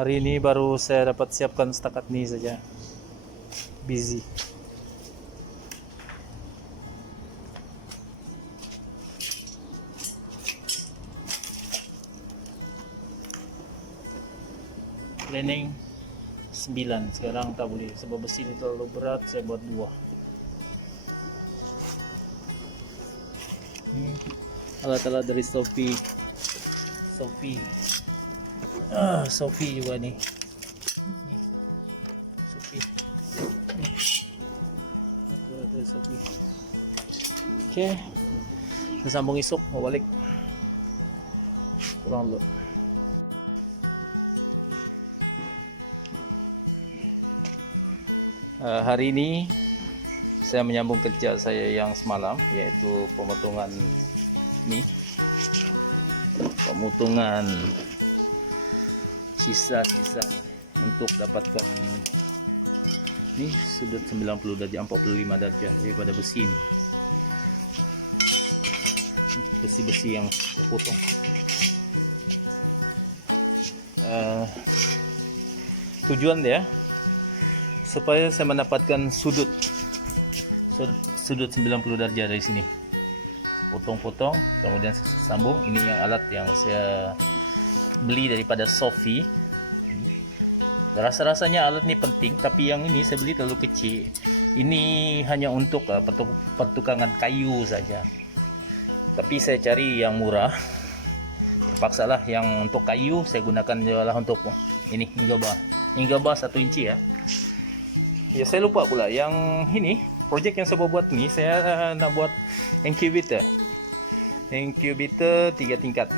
Hari ini baru saya dapat siapkan setakat ini saja. Busy. Planning 9, sekarang tak boleh sebab besi ini terlalu berat, saya buat 2. Alat-alat dari Shopee juga nih. Shopee. Alat dari Shopee. Oke, kita sambung esok mau balik. Pulang dulu. Hari ini saya menyambung kerja saya yang semalam, yaitu pemotongan ini, pemotongan sisa-sisa untuk dapatkan ini sudut 90 derajat 45 derajat daripada besi ini. Besi-besi yang terpotong. Tujuan dia supaya saya mendapatkan sudut 90 derajat dari sini. Potong-potong, kemudian saya sambung. Ini yang alat yang saya beli daripada Shopee. Rasa-rasanya alat ini penting, tapi yang ini saya beli terlalu kecil. Ini hanya untuk pertukangan kayu saja. Tapi saya cari yang murah. Terpaksalah yang untuk kayu saya gunakan adalah untuk ini Ingaba 1 inci ya. Ya, saya lupa pula yang ini project yang saya buat ini, saya nak buat incubator 3 tingkat.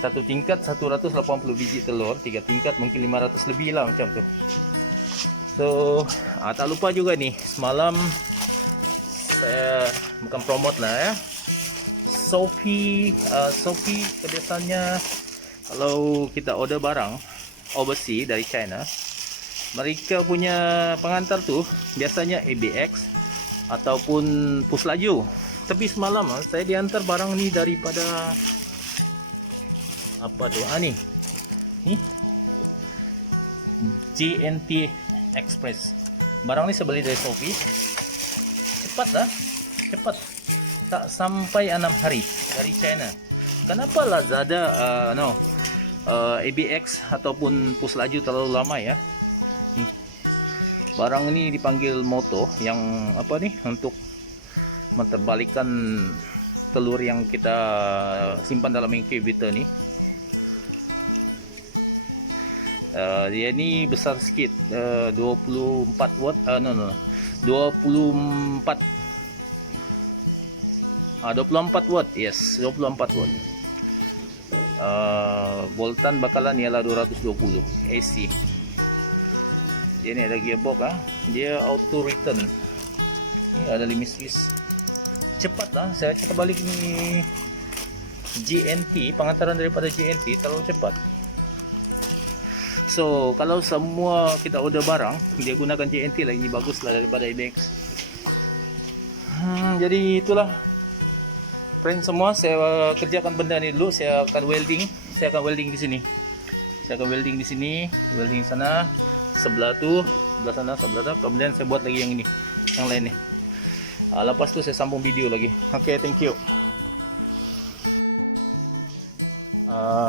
1 tingkat 180 biji telur, 3 tingkat mungkin 500 lebih lah macam tu. So tak lupa juga nih, semalam saya bukan promote lah ya, Shopee kebiasaannya kalau kita order barang overseas dari China, mereka punya pengantar tuh biasanya ABX ataupun Puslaju. Tapi semalam saya diantar barang ni daripada apa tuh? Nih JNT Express. Barang ni saya beli dari Shopee. Cepat. Tak sampai 6 hari dari China. Kenapa Lazada ABX ataupun Puslaju terlalu lama ya? Barang ini dipanggil moto yang apa nih, untuk menterbalikkan telur yang kita simpan dalam incubator nih. Dia ini besar sikit, 24 watt, 24 watt, yes, 24 watt. Voltan bakalan ialah 220 AC. Dia ni ada gearbox dia auto return. Ini ada limit switch. Cepat lah, saya cakap balik ni JNT, pengantaran daripada JNT terlalu cepat. So kalau semua kita order barang dia gunakan JNT lagi bagus lah daripada ABX. Jadi itulah friend semua, saya kerjakan benda ni dulu. Saya akan welding di sini. Welding sana, sebelah sana, kemudian saya buat lagi yang ini, yang lain nih. Lepas tu saya sambung video lagi. Okay, thank you.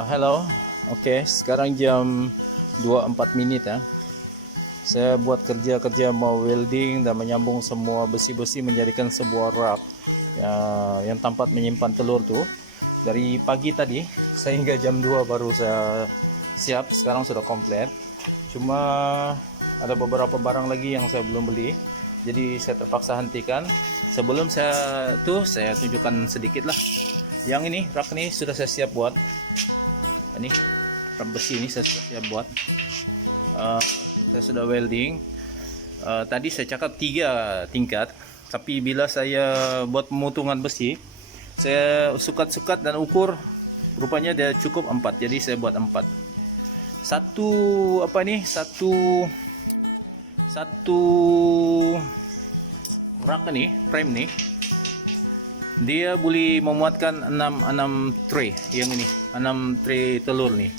Hello. Okay, sekarang jam 24 minit Saya buat kerja mau welding dan menyambung semua besi-besi menjadikan sebuah rak yang tempat menyimpan telur tuh. Dari pagi tadi sehingga jam 2 baru saya siap. Sekarang sudah komplit. Cuma ada beberapa barang lagi yang saya belum beli, jadi saya terpaksa hentikan. Sebelum saya tunjukkan sedikit lah. Yang ini, rak ini sudah saya siap buat. Ini rak besi ini saya sudah siap buat. Saya sudah welding. Tadi saya cakap 3 tingkat, tapi bila saya buat pemotongan besi, saya sukat-sukat dan ukur, rupanya dia cukup 4, jadi saya buat 4. Satu rak ni, frame ni, dia boleh memuatkan 6 tray yang ini, 6 tray telur ni.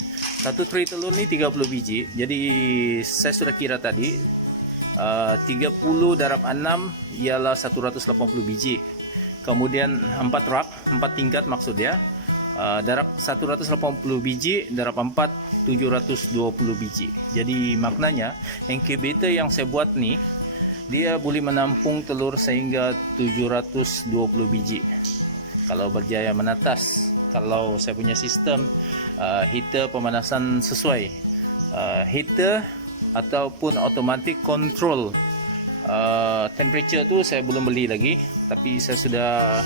Satu tray telur ni 30 biji. Jadi saya sudah kira tadi 30 darab 6 ialah 180 biji. Kemudian 4 rak, 4 tingkat maksudnya. Darab 180 biji darab 4 720 biji. Jadi maknanya incubator yang saya buat ni dia boleh menampung telur sehingga 720 biji kalau berjaya menetas. Kalau saya punya sistem heater pemanasan sesuai, heater ataupun automatic control temperature tu saya belum beli lagi, tapi saya sudah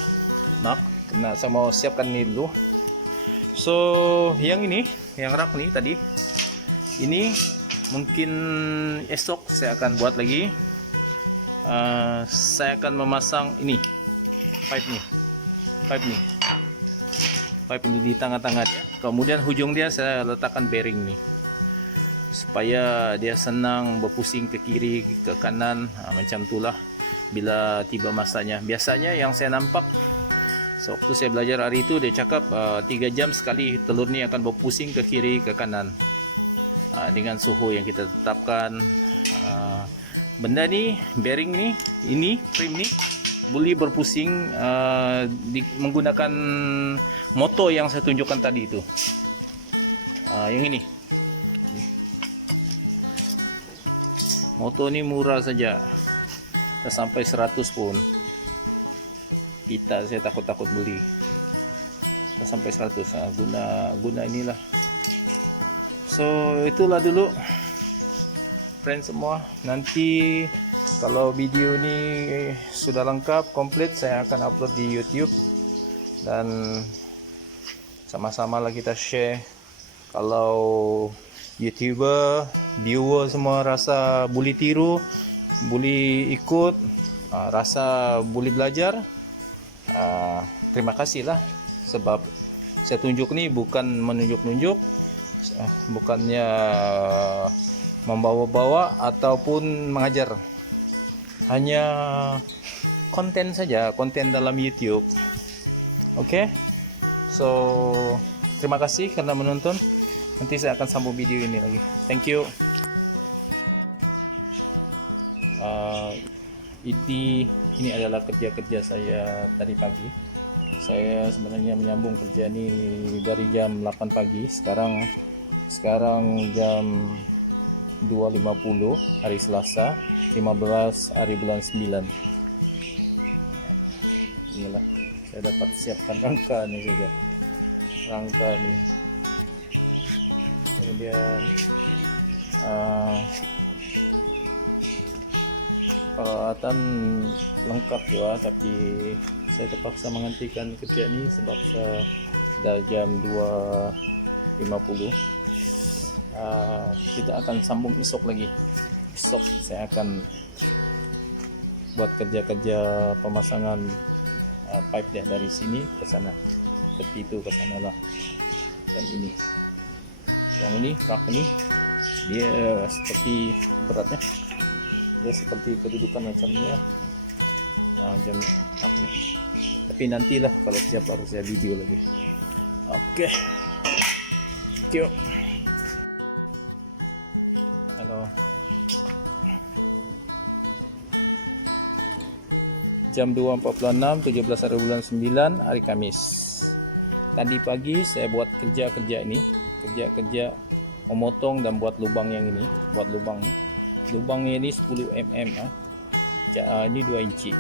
kena saya mau siapkan ni dulu. So yang ini, yang rak ni tadi, ini mungkin esok saya akan buat lagi. Saya akan memasang ini pipe ini di tengah-tengah dia. Kemudian hujung dia saya letakkan bearing nih supaya dia senang berpusing ke kiri ke kanan, macam itulah bila tiba masanya. Biasanya yang saya nampak waktu saya belajar hari itu, dia cakap 3 jam sekali telur ni akan berpusing ke kiri ke kanan dengan suhu yang kita tetapkan. Benda ni, bearing ni, ini frame ni boleh berpusing menggunakan motor yang saya tunjukkan tadi itu. Yang ini motor ni murah saja, tak sampai 100 pun. Saya takut beli, tak sampai 100. Guna inilah. So itulah dulu friends semua. Nanti kalau video ini sudah lengkap komplit, saya akan upload di YouTube dan sama-sama lah kita share. Kalau YouTuber, viewer semua rasa boleh tiru, boleh ikut, rasa boleh belajar, terima kasih lah. Sebab saya tunjuk ni bukan menunjuk-nunjuk, bukannya membawa-bawa ataupun mengajar, hanya konten saja, konten dalam YouTube. Oke, so terima kasih karena menonton. Nanti saya akan sambung video ini lagi. Thank you. Ini adalah kerja-kerja saya tadi pagi. Saya sebenarnya menyambung kerja ini dari jam 8 pagi. Sekarang jam 2.50 hari Selasa 15 hari bulan 9. Inilah saya dapat siapkan rangka nih saja, rangka nih. Kemudian peralatan lengkap juga, tapi saya terpaksa menghentikan kerja ini sebab sudah jam 2.50. Kita akan sambung esok lagi. Esok saya akan buat kerja-kerja pemasangan pipe dia dari sini ke sana, seperti itu ke sana lah. Dan ini, yang ini rak ini dia seperti beratnya, dia seperti kedudukan macam ni lah, jam rak ini. Tapi nantilah kalau siap baru saya video lagi. Oke. Thank you. Halo. Jam 2.46 17 hari bulan 9 hari Kamis. Tadi pagi saya buat kerja ini, kerja memotong dan buat lubang yang ini, buat lubang ni. Lubangnya ini 10 mm, ini 2 inci.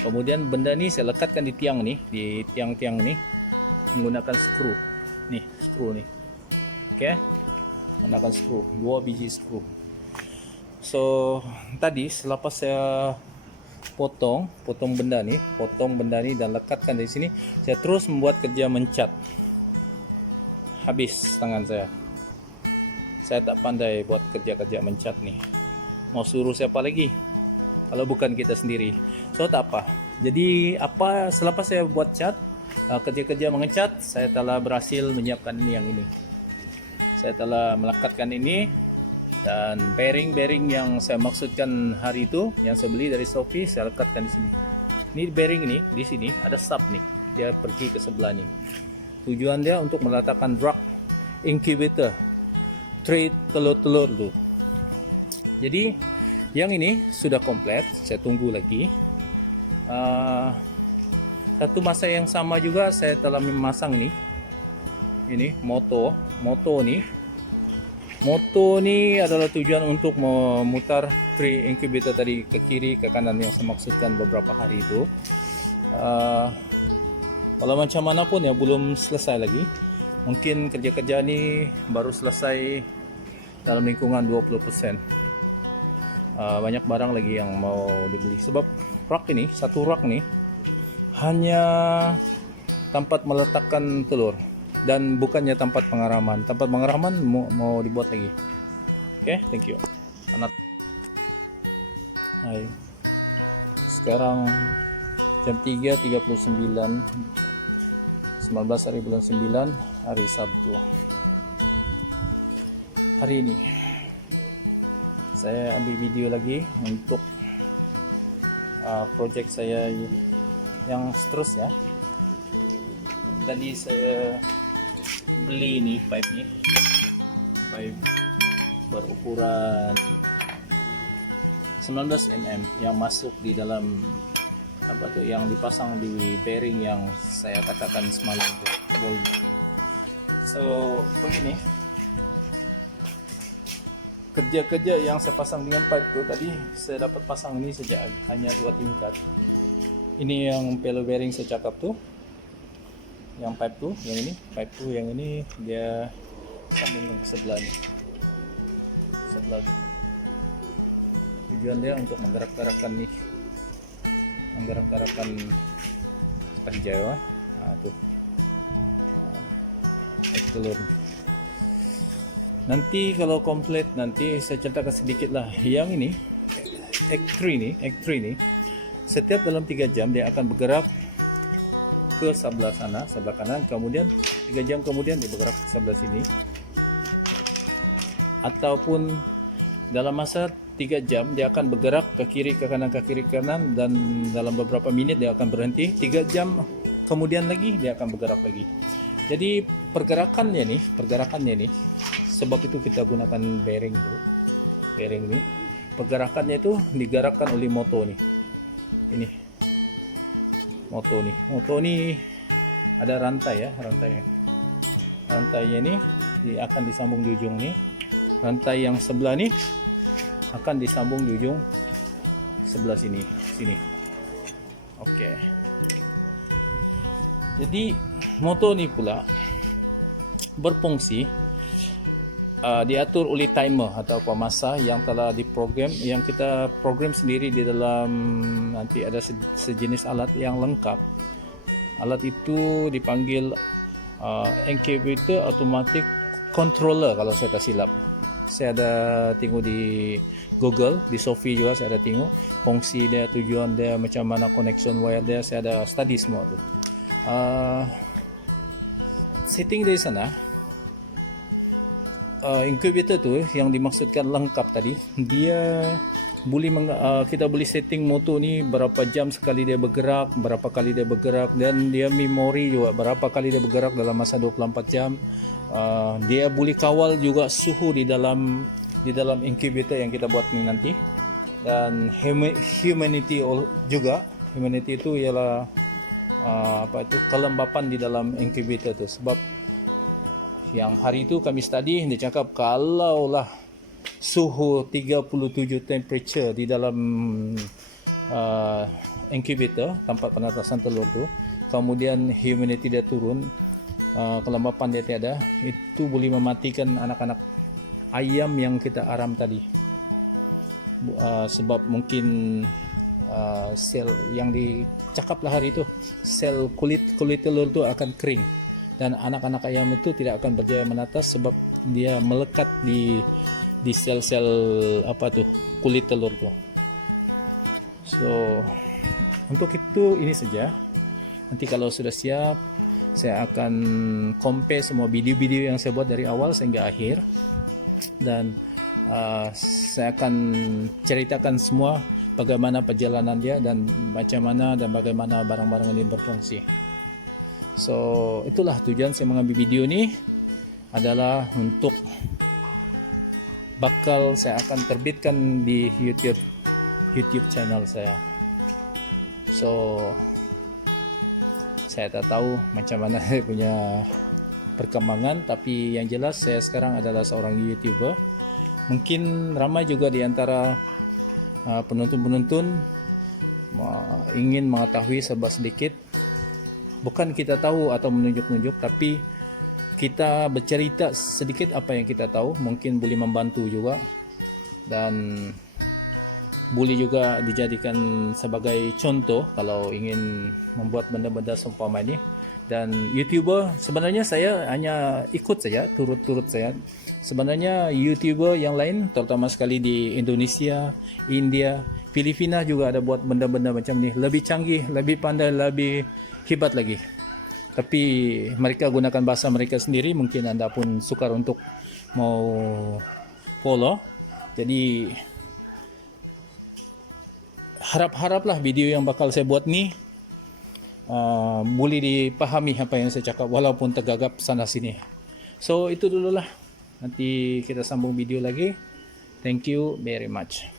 Kemudian benda ni saya lekatkan di tiang ni, di tiang-tiang ni menggunakan skru. Nih, skru ni. Oke. Menggunakan skru, 2 biji skru. So, tadi selepas saya potong benda ni dan lekatkan dari sini, saya terus membuat kerja mencat. Habis tangan saya. Saya tak pandai buat kerja-kerja mencat nih. Mau suruh siapa lagi kalau bukan kita sendiri? So tak apa. Jadi selepas saya buat cat, kerja-kerja mengecat, saya telah berhasil menyiapkan ini, yang ini. Saya telah melekatkan ini, dan bearing yang saya maksudkan hari itu, yang saya beli dari Shopee, saya lekatkan di sini. Ini bearing ini, di sini ada stop nih. Dia pergi ke sebelah nih. Tujuan dia untuk meletakkan drag incubator, tray telur-telur tuh. Jadi yang ini sudah komplit, saya tunggu lagi. Satu masa yang sama juga saya telah memasang ini moto nih adalah tujuan untuk memutar tray incubator tadi ke kiri ke kanan yang saya maksudkan beberapa hari itu. Kalau macam mana pun ya belum selesai lagi. Mungkin kerja-kerja ni baru selesai dalam lingkungan 20%. Banyak barang lagi yang mau dibeli sebab satu rak ni hanya tempat meletakkan telur dan bukannya tempat pengaraman. Tempat pengaraman mau dibuat lagi. Oke, thank you. Hai. Sekarang jam 3.39, 19 hari bulan 9, hari Sabtu. Hari ini saya ambil video lagi untuk project saya yang seterusnya. Tadi saya beli ini pipe berukuran 19 mm yang masuk di dalam yang dipasang di bearing yang saya katakan semalam itu, ball bearing. So begini kerja-kerja yang saya pasang dengan pipe itu tadi saya dapat pasang ini sejak hanya 2 tingkat. Ini yang pellow bearing saya cakap tuh, yang pipe tuh, yang ini dia sambung ke sebelah ni, sebelah tuh. Tujuan dia untuk menggerak-gerakkan kerja tuh telur. Nanti kalau komplit nanti saya ceritakan sedikit lah. Yang ini egg tray ni setiap dalam 3 jam dia akan bergerak ke sebelah sana, sebelah kanan, kemudian 3 jam kemudian dia bergerak ke sebelah sini, ataupun dalam masa 3 jam dia akan bergerak ke kiri ke kanan, dan dalam beberapa minit dia akan berhenti. 3 jam kemudian lagi dia akan bergerak lagi. Jadi pergerakannya nih, sebab itu kita gunakan bearing ini. Pergerakannya itu digerakkan oleh moto nih. Ini moto nih ada rantai. Rantainya ini akan disambung di ujung nih. Rantai yang sebelah nih akan disambung di ujung sebelah sini. Oke. Jadi motor ni pula berfungsi diatur oleh timer atau pemasa yang telah diprogram, yang kita program sendiri di dalam. Nanti ada sejenis alat yang lengkap. Alat itu dipanggil incubator automatic controller kalau saya tak silap. Saya ada tengok di Google, di Sophie juga saya ada tengok fungsi dia, tujuan dia, macam mana connection wire dia, saya ada study semua tu. Setting dari sana, incubator tu yang dimaksudkan lengkap tadi, dia boleh kita boleh setting motor ni berapa jam sekali dia bergerak, berapa kali dia bergerak, dan dia memori juga berapa kali dia bergerak dalam masa 24 jam. Dia boleh kawal juga suhu di dalam incubator yang kita buat ni nanti, dan humidity juga. Humidity itu ialah kelembapan di dalam incubator tu. Sebab yang hari itu kami study, dia cakap kalaulah suhu 37 temperature di dalam incubator, tempat penetasan telur tu, kemudian humidity dia turun, kelembapan dia tiada, itu boleh mematikan anak-anak ayam yang kita aram tadi. Sebab mungkin sel yang dicakaplah hari itu, sel kulit telur tu akan kering, dan anak-anak ayam itu tidak akan berjaya menetas sebab dia melekat di sel-sel kulit telur tu. So untuk itu ini saja. Nanti kalau sudah siap, saya akan compare semua video-video yang saya buat dari awal sehingga akhir, dan saya akan ceritakan semua bagaimana perjalanan dia dan bagaimana barang-barang ini berfungsi. So itulah tujuan saya mengambil video ni. adalah untuk bakal saya akan terbitkan di YouTube channel saya. So saya tak tahu macam mana saya punya perkembangan, tapi yang jelas saya sekarang adalah seorang YouTuber. Mungkin ramai juga di antara penonton-penonton ingin mengetahui serba sedikit. Bukan kita tahu atau menunjuk-nunjuk, tapi kita bercerita sedikit apa yang kita tahu, mungkin boleh membantu juga dan boleh juga dijadikan sebagai contoh kalau ingin membuat benda-benda seumpama ini. Dan YouTuber sebenarnya saya hanya ikut saja, turut-turut saya. Sebenarnya YouTuber yang lain, terutama sekali di Indonesia, India, Filipina juga ada buat benda-benda macam ni, lebih canggih, lebih pandai, lebih hebat lagi. Tapi mereka gunakan bahasa mereka sendiri, mungkin anda pun sukar untuk mau follow. Jadi harap-haraplah video yang bakal saya buat ni boleh dipahami apa yang saya cakap walaupun tergagap sana sini. So itu dululah, nanti kita sambung video lagi. Thank you very much.